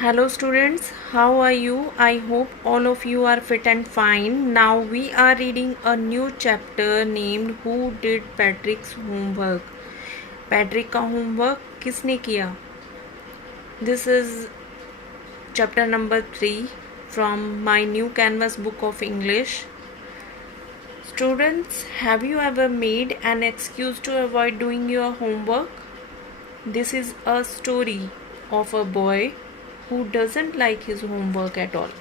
Hello students, how are you? I hope all of you are fit and fine. Now we are reading a new chapter named Who Did Patrick's Homework? Patrick का homework किसने किया? This is chapter number 3 from my new Canvas book of English. Students, have you ever made an excuse to avoid doing your homework? This is a story of a boy who doesn't like his homework at all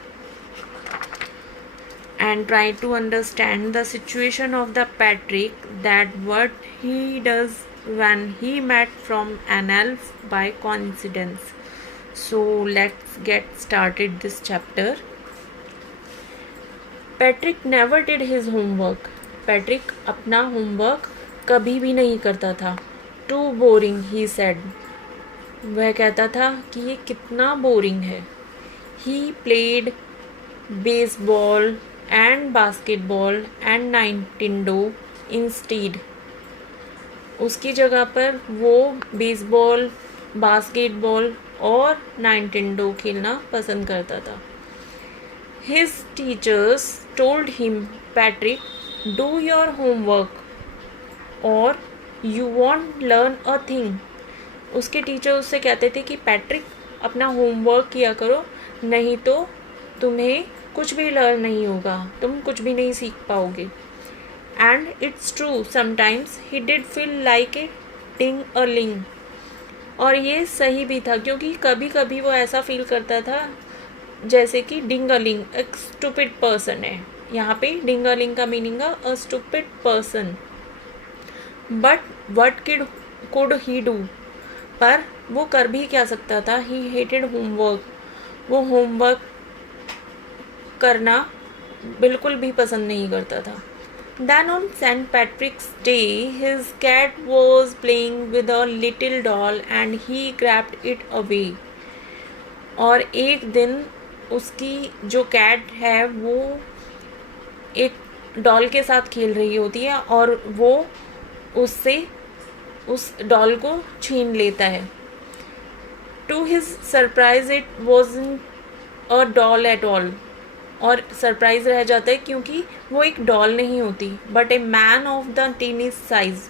and try to understand the situation of the Patrick, that what he does when he met from an elf by coincidence. So let's get started this chapter. Patrick never did his homework. Patrick अपना homework कभी भी नहीं करता था. Too boring, he said. वह कहता था कि ये कितना बोरिंग है. He played baseball and basketball and Nintendo instead. उसकी जगह पर वो बेसबॉल, बास्केटबॉल और Nintendo खेलना पसंद करता था. His teachers told him, Patrick, do your homework or you won't learn a thing. उसके टीचर उससे कहते थे कि पैट्रिक अपना होमवर्क किया करो, नहीं तो तुम्हें कुछ भी लर्न नहीं होगा, तुम कुछ भी नहीं सीख पाओगे. And it's true, sometimes he did feel like a ding a ling. और ये सही भी था, क्योंकि कभी कभी वो ऐसा फील करता था जैसे कि डिंगलिंग एक स्टूपिड पर्सन है. यहाँ पे डिंगलिंग का मीनिंग है a stupid person. But what could he do? पर वो कर भी क्या सकता था. ही हेटेड होमवर्क. वो होमवर्क करना बिल्कुल भी पसंद नहीं करता था. Then on St. Patrick's Day, his cat was playing with a little doll and he grabbed it away. और एक दिन उसकी जो कैट है वो एक डॉल के साथ खेल रही होती है और वो उससे उस डॉल को छीन लेता है. To his surprise it wasn't a doll at all. और सरप्राइज रह जाता है क्योंकि वो एक डॉल नहीं होती but a man of the tennis size.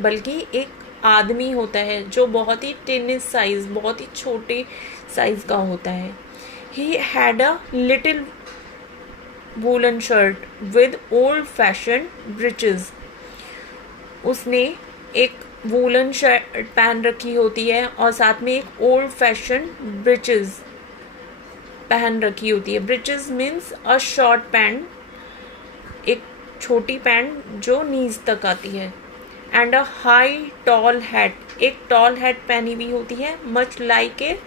बल्कि एक आदमी होता है जो बहुत ही टेनिस साइज, बहुत ही छोटे साइज का होता है. He had a little woollen shirt with old fashion breaches. उसने एक वूलन शर्ट पहन रखी होती है और साथ में एक ओल्ड फैशन ब्रिचेस पहन रखी होती है. Breeches means a short pant, एक छोटी पैंट जो नीज तक आती है. And a high tall hat, एक टॉल हैट पहनी हुई होती है मच लाइक ए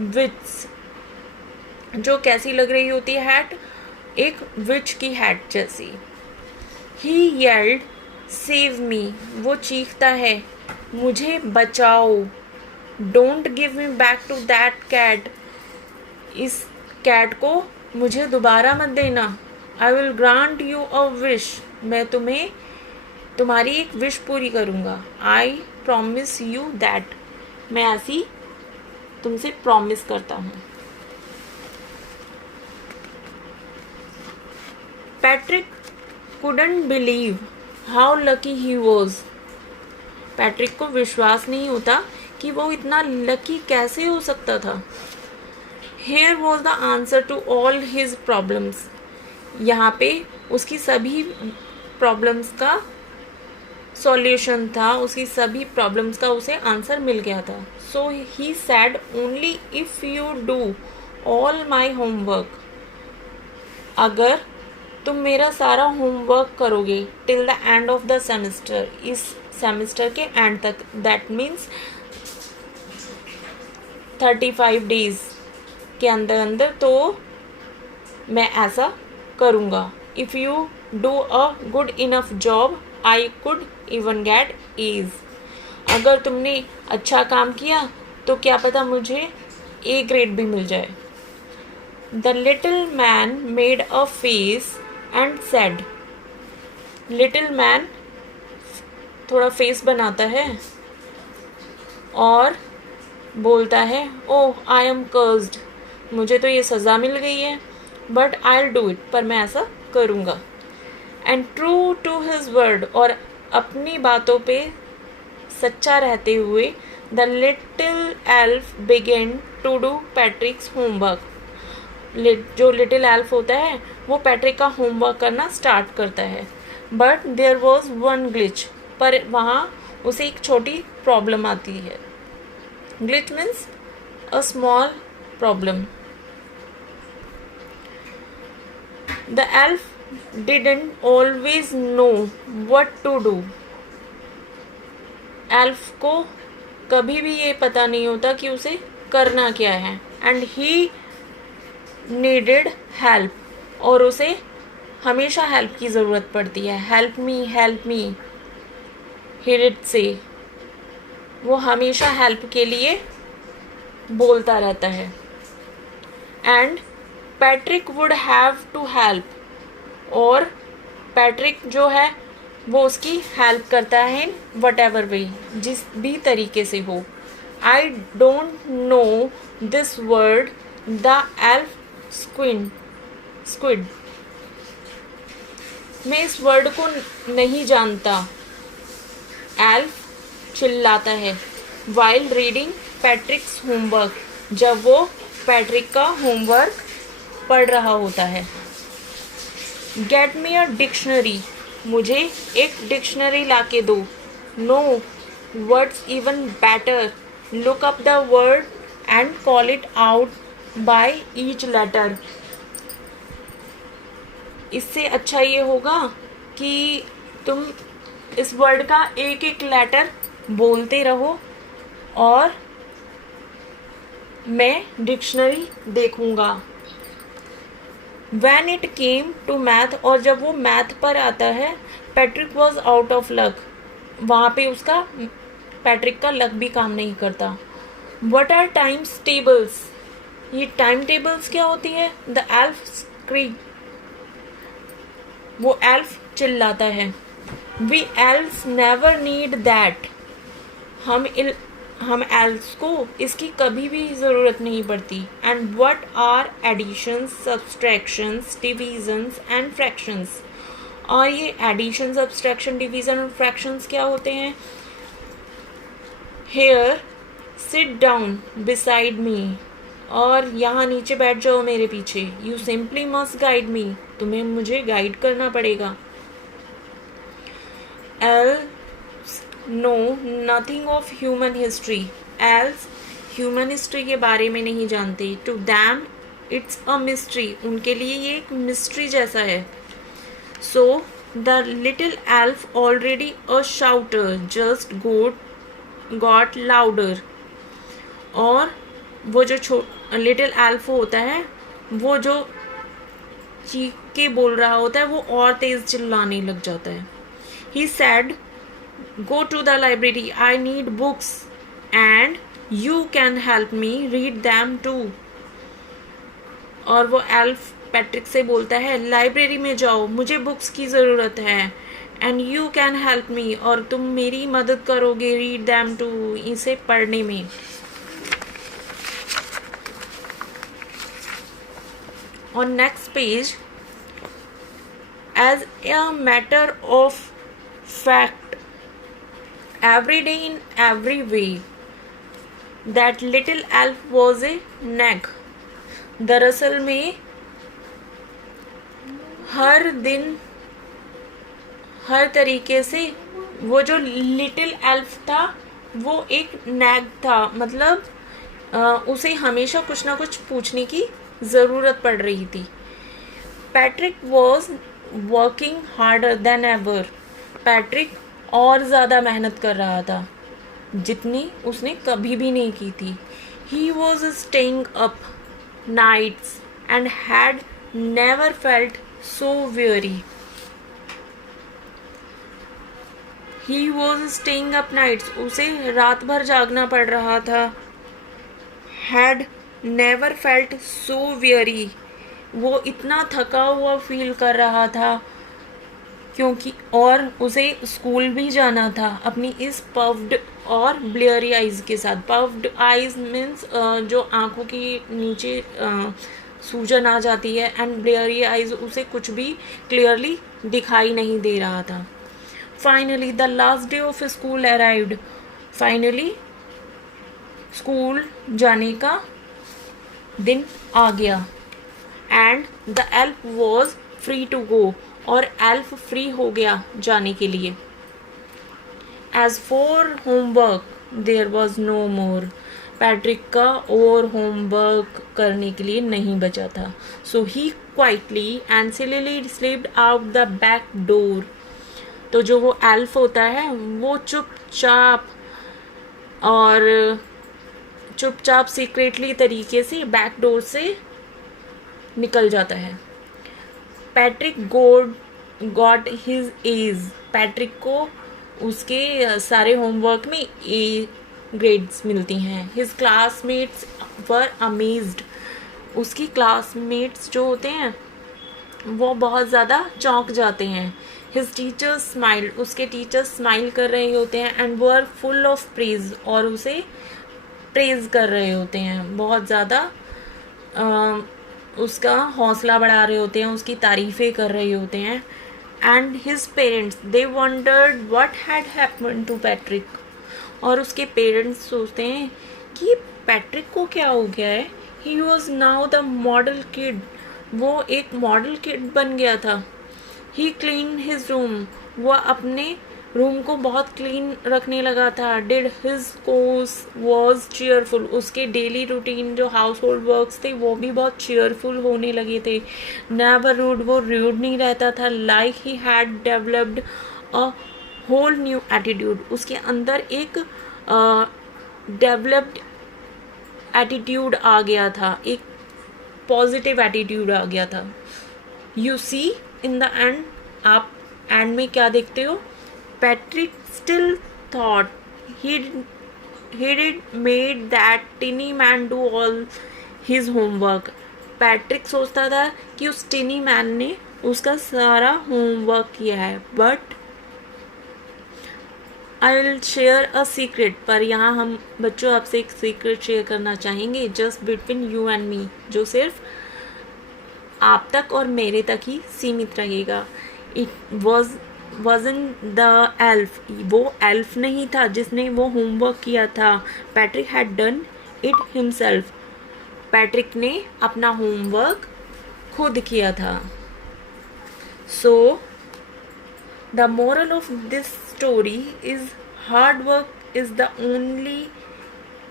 विच. जो कैसी लग रही होती है हैट? एक विच की हैट जैसी. He yelled save me. वो चीखता है मुझे बचाओ. Don't give me back to that cat. इस कैट को मुझे दोबारा मत देना. I will grant you a wish. मैं तुम्हें तुम्हारी एक विश पूरी करूँगा. I promise you that. मैं ऐसी तुमसे प्रॉमिस करता हूँ. Patrick couldn't believe how lucky he was. Patrick को विश्वास नहीं होता कि वो इतना लकी कैसे हो सकता था. Here was the answer to all his problems. यहाँ पे उसकी सभी प्रॉब्लम्स का सॉल्यूशन था, उसकी सभी प्रॉब्लम्स का उसे आंसर मिल गया था. So he said, only if you do all my homework. अगर तुम मेरा सारा होमवर्क करोगे till the end of the semester, इस सेमेस्टर के एंड तक, दैट मीन्स 35 डेज के अंदर तो मैं ऐसा करूँगा. If you do a good enough job I could even get A's. अगर तुमने अच्छा काम किया तो क्या पता मुझे ए ग्रेड भी मिल जाए. The little man made a face and said. Little man थोड़ा फेस बनाता है और बोलता है, ओह आई एम कर्स्ड, मुझे तो ये सज़ा मिल गई है, but I will do it, पर मैं ऐसा करूँगा। And true to his word, और अपनी बातों पे सच्चा रहते हुए, the little elf began to do Patrick's homework. जो लिटिल एल्फ होता है वो पैट्रिक का होमवर्क करना स्टार्ट करता है। But there was one glitch, पर वहाँ उसे एक छोटी प्रॉब्लम आती है। Glitch means a small problem. The elf didn't always know what to do. Elf को कभी भी ये पता नहीं होता कि उसे करना क्या है। एंड ही नीडेड हेल्प, और उसे हमेशा हेल्प की ज़रूरत पड़ती है। हेल्प मी ही डिड से, वो हमेशा हेल्प के लिए बोलता रहता है। And Patrick would have to help, और पैट्रिक जो है वो उसकी हेल्प करता है इन वट एवर वे, जिस भी तरीके से हो। I don't know this word the elf squid, मैं इस वर्ड को नहीं जानता, एल्फ चिल्लाता है। वाइल रीडिंग पैट्रिक्स होमवर्क, जब वो पैट्रिक का होमवर्क पढ़ रहा होता है। गेट मी अ डिक्शनरी, मुझे एक डिक्शनरी ला के दो। No words even better, look up the word and call it out by each letter. इससे अच्छा ये होगा कि तुम इस वर्ड का एक एक लेटर बोलते रहो और मैं डिक्शनरी देखूंगा। When it came to math, और जब वो मैथ पर आता है, Patrick was out of luck, वहाँ पे उसका पैट्रिक का लक भी काम नहीं करता। What are टाइम्स टेबल्स, ये टाइम टेबल्स क्या होती है? द एल्फ स्क्रीड, वो एल्फ चिल्लाता है। We elves never need that, हम एल्फ्स को इसकी कभी भी ज़रूरत नहीं पड़ती। And what are additions, subtractions, divisions and fractions, और ये एडिशन, सब्सट्रैक्शन, डिवीज़न और फ्रैक्शंस क्या होते हैं? Here sit down beside me, और यहाँ नीचे बैठ जाओ मेरे पीछे। You simply must guide me, तुम्हें मुझे गाइड करना पड़ेगा। Elves know nothing of human history, elves human history के बारे में नहीं जानते। To them it's a mystery, उनके लिए ये एक मिस्ट्री जैसा है। So the little elf already a shouter just got louder, और वो जो लिटिल एल्फ होता है वो जो चीख के बोल रहा होता है वो और तेज चिल्लाने लग जाता है। He said go to the library, I need books and you can help me read them too, और वो एल्फ पैट्रिक से बोलता है लाइब्रेरी में जाओ, मुझे बुक्स की ज़रूरत है। एंड यू कैन हेल्प मी, और तुम मेरी मदद करोगे रीड दैम टू, इसे पढ़ने में। On next page, as a matter of fact, every day in every way, that little elf was a nag. दरअसल में हर दिन हर तरीके से वो जो लिटिल एल्फ था वो एक नैग था, मतलब उसे हमेशा कुछ ना कुछ पूछने की ज़रूरत पड़ रही थी। Patrick was working harder than ever, Patrick और ज़्यादा मेहनत कर रहा था जितनी उसने कभी भी नहीं की थी। He was staying up nights and had never felt so weary. He was staying up nights, उसे रात भर जागना पड़ रहा था। Had never felt so weary, वो इतना थका हुआ फील कर रहा था। क्योंकि और उसे स्कूल भी जाना था अपनी इस पफ्ड और ब्लेयरी आइज़ के साथ। पफ्ड आइज़ मीन्स जो आंखों के नीचे सूजन आ जाती है, एंड ब्लेयरी आइज़ उसे कुछ भी क्लियरली दिखाई नहीं दे रहा था। Finally the last day of school arrived. Finally school जाने का दिन आ गया, and the elf was free to go, और एल्फ फ्री हो गया जाने के लिए। As for homework there was no more. Patrick का और होमवर्क करने के लिए नहीं बचा था। So he quietly and sillily slipped out the back door. तो जो वो एल्फ होता है वो चुपचाप सीक्रेटली तरीके से बैक डोर से निकल जाता है। Patrick got his age. Patrick को उसके सारे होमवर्क में ए ग्रेड्स मिलती हैं। हिज क्लासमेट्स वर अमेज्ड। उसकी क्लासमेट्स जो होते हैं वो बहुत ज़्यादा चौंक जाते हैं। His teachers smiled. उसके टीचर्स स्माइल कर रहे होते हैं, and were full of praise, और उसे प्रेज कर रहे होते हैं, बहुत ज़्यादा उसका हौसला बढ़ा रहे होते हैं, उसकी तारीफ़ें कर रहे होते हैं। And his parents they wondered what had happened to Patrick. और उसके पेरेंट्स सोचते हैं कि पैट्रिक को क्या हो गया है। He was now the model kid. वो एक मॉडल किड बन गया था। ही क्लीन हिज रूम। वो अपने रूम को बहुत क्लीन रखने लगा था। Did his course was cheerful. उसके डेली रूटीन जो हाउस होल्ड वर्क्स थे वो भी बहुत चीयरफुल होने लगे थे। Never rude. वो रूड नहीं रहता था। Like he had developed a whole new attitude. उसके अंदर एक डेवलप्ड एटीट्यूड आ गया था, एक पॉजिटिव एटीट्यूड आ गया था। You see in the end, आप एंड में क्या देखते हो? Patrick still thought he did made that tiny man do all his homework. Patrick सोचता था कि उस टिनी मैन ने उसका सारा होमवर्क किया है। But I will share a secret. पर यहाँ हम बच्चों आपसे एक सीक्रेट शेयर करना चाहेंगे, just between you and me, जो सिर्फ आप तक और मेरे तक ही सीमित रहेगा। It wasn't the elf. वो एल्फ नहीं था जिसने वो होमवर्क किया था। Patrick had done it himself. Patrick ने अपना होमवर्क खुद किया था। So the moral of this story is hard work is the only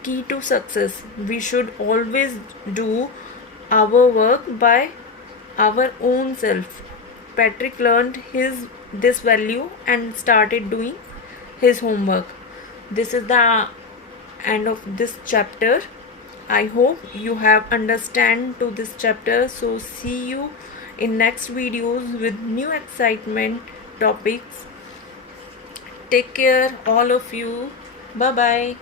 key to success. We should always do our work by our own self. Patrick learned this value and started doing his homework. This is the end of this chapter. I hope you have understand to this chapter. So see you in next videos with new excitement topics. Take care all of you. Bye bye.